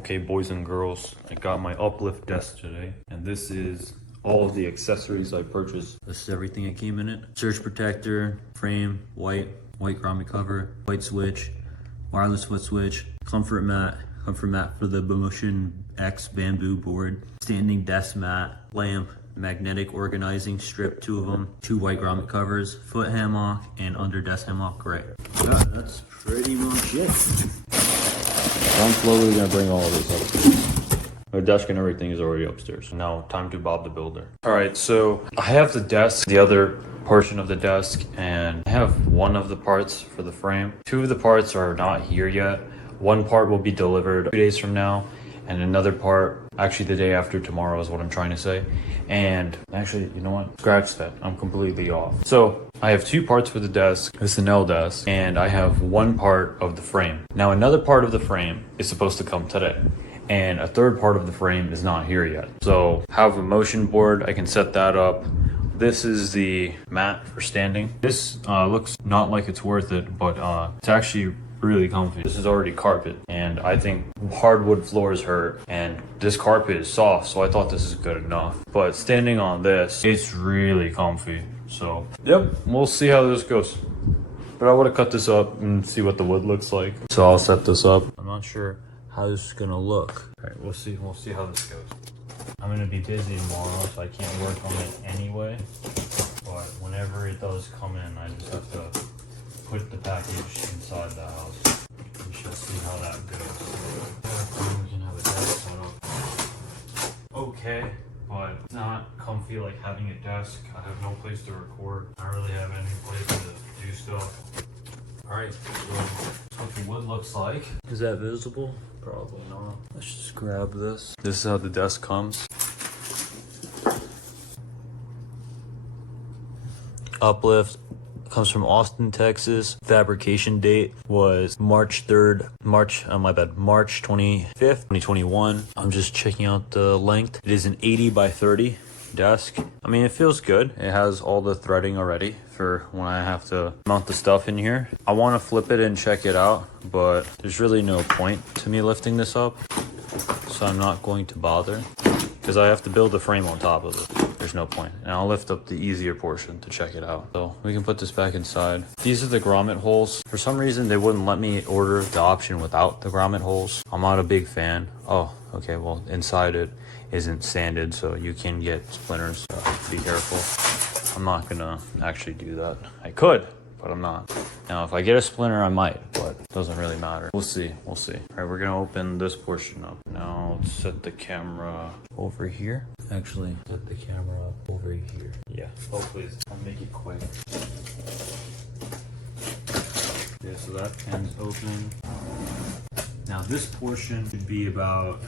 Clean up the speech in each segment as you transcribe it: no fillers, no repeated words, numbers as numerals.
Okay, boys and girls, I got my uplift desk today, and this is all of the accessories I purchased. This is everything that came in it. Surge protector, frame, white grommet cover, white switch, wireless foot switch, comfort mat for the Motion X bamboo board, standing desk mat, lamp, magnetic organizing strip, 2 of them, 2 white grommet covers, foot hammock, and under desk hammock gray. Yeah, that's pretty much it. I'm slowly gonna bring all of this up. The desk and everything is already upstairs. Now, time to Bob the Builder. All right, so I have the desk, the other portion of the desk, and I have one of the parts for the frame. 2 of the parts are not here yet. One part will be delivered 2 days from now, and another part, actually the day after tomorrow is what I'm trying to say. And actually, you know what? Scratch that, I'm completely off. So I have 2 parts for the desk, it's an L desk, and I have 1 part of the frame. Now another part of the frame is supposed to come today, and a 3rd part of the frame is not here yet. So I have a motion board, I can set that up. This is the mat for standing. This looks not like it's worth it, but it's actually really comfy. This is already carpet, and I think hardwood floors hurt, and this carpet is soft, so I thought this is good enough. But standing on this, it's really comfy. So yep, we'll see how this goes. But I want to cut this up and see what the wood looks like. So I'll set this up. I'm not sure how this is gonna look. All right, we'll see how this goes. I'm gonna be busy tomorrow, so I can't work on it anyway. But whenever it does come in, I just have to put the package inside the house. We shall see how that goes. We can have a desk set up. Okay, but it's not comfy like having a desk. I have no place to record. I don't really have any place to do stuff. Alright, so that's what the wood looks like. Is that visible? Probably not. Let's just grab this. This is how the desk comes. Uplift. Comes from Austin, Texas. Fabrication date was March 25th, 2021. I'm just checking out the length. It is an 80 by 30 desk. I mean, it feels good. It has all the threading already for when I have to mount the stuff in here. I want to flip it and check it out, but there's really no point to me lifting this up, so I'm not going to bother because I have to build a frame on top of it. There's no point. And I'll lift up the easier portion to check it out. So we can put this back inside. These are the grommet holes. For some reason, they wouldn't let me order the option without the grommet holes. I'm not a big fan. Oh, okay, well, inside it isn't sanded, so you can get splinters. So be careful. I'm not gonna actually do that. I could, but I'm not. Now, if I get a splinter, I might, but it doesn't really matter. We'll see, we'll see. All right, we're gonna open this portion up. Now, let's set the camera over here. Actually, set the camera up over here. Yeah, hopefully I'll make it quick. Yeah, so that pin's open. Now this portion would be about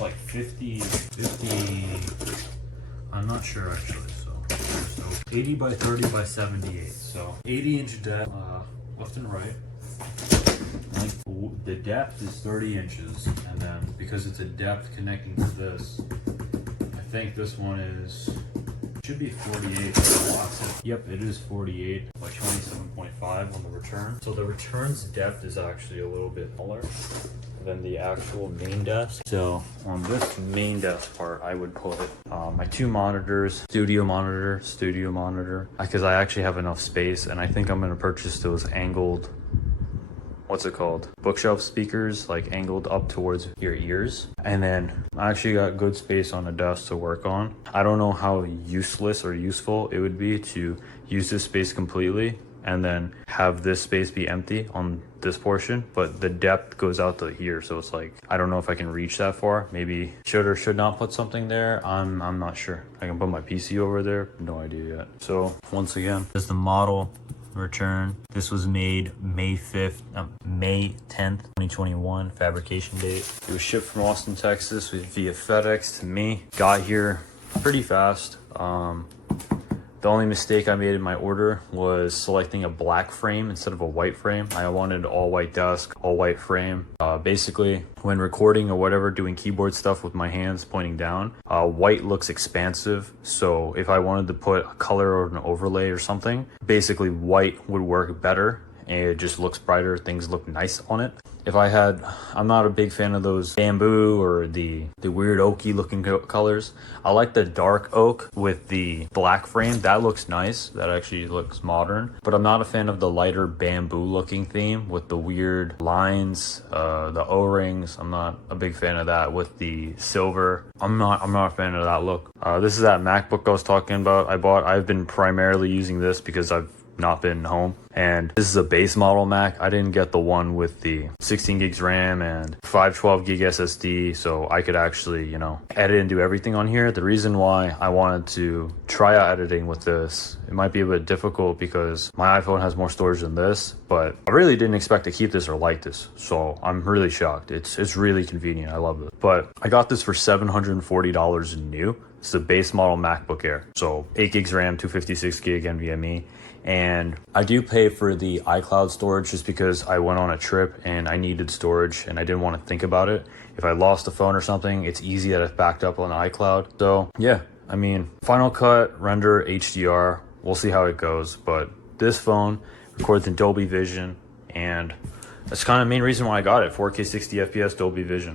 like 50, I'm not sure actually, so 80 by 30 by 78. So 80-inch depth, left and right. Like the depth is 30 inches, and then because it's a depth connecting to this, I think this one should be 48. Yep, it is 48 by 27.5 on the return. So the return's depth is actually a little bit smaller than the actual main desk. So on this main desk part, I would put my 2 monitors, studio monitor, because I actually have enough space, and I think I'm gonna purchase those angled, what's it called? Bookshelf speakers, like angled up towards your ears. And then I actually got good space on the desk to work on. I don't know how useless or useful it would be to use this space completely and then have this space be empty on this portion, but the depth goes out to here, so it's like I don't know if I can reach that far. Maybe should or should not put something there. I'm not sure. I can put my PC over there, no idea yet. So once again, this is the model return. This was made May 10th, 2021, fabrication date. It was shipped from Austin, Texas via FedEx to me. Got here pretty fast. The only mistake I made in my order was selecting a black frame instead of a white frame. I wanted an all white desk, all white frame. Basically, when recording or whatever, doing keyboard stuff with my hands pointing down, white looks expansive. So if I wanted to put a color or an overlay or something, basically white would work better and it just looks brighter. Things look nice on it. I'm not a big fan of those bamboo or the weird oaky looking colors. I like the dark oak with the black frame. That looks nice. That actually looks modern. But I'm not a fan of the lighter bamboo looking theme with the weird lines, the O-rings. I'm not a big fan of that with the silver. I'm not a fan of that look. This is that MacBook I was talking about. I've been primarily using this because I've not been home, and this is a base model Mac. I didn't get the one with the 16 gigs RAM and 512 gig SSD, so I could actually, edit and do everything on here. The reason why I wanted to try out editing with this, it might be a bit difficult because my iPhone has more storage than this, but I really didn't expect to keep this or like this, so I'm really shocked. It's really convenient. I love it. But I got this for $740 new. It's a base model MacBook Air, so 8 gigs RAM, 256 gig NVMe. And I do pay for the iCloud storage just because I went on a trip and I needed storage and I didn't want to think about it. If I lost a phone or something, it's easy that it's backed up on iCloud. So yeah, Final Cut, render, HDR, we'll see how it goes. But this phone records in Dolby Vision, and that's kind of the main reason why I got it. 4K 60 FPS Dolby Vision.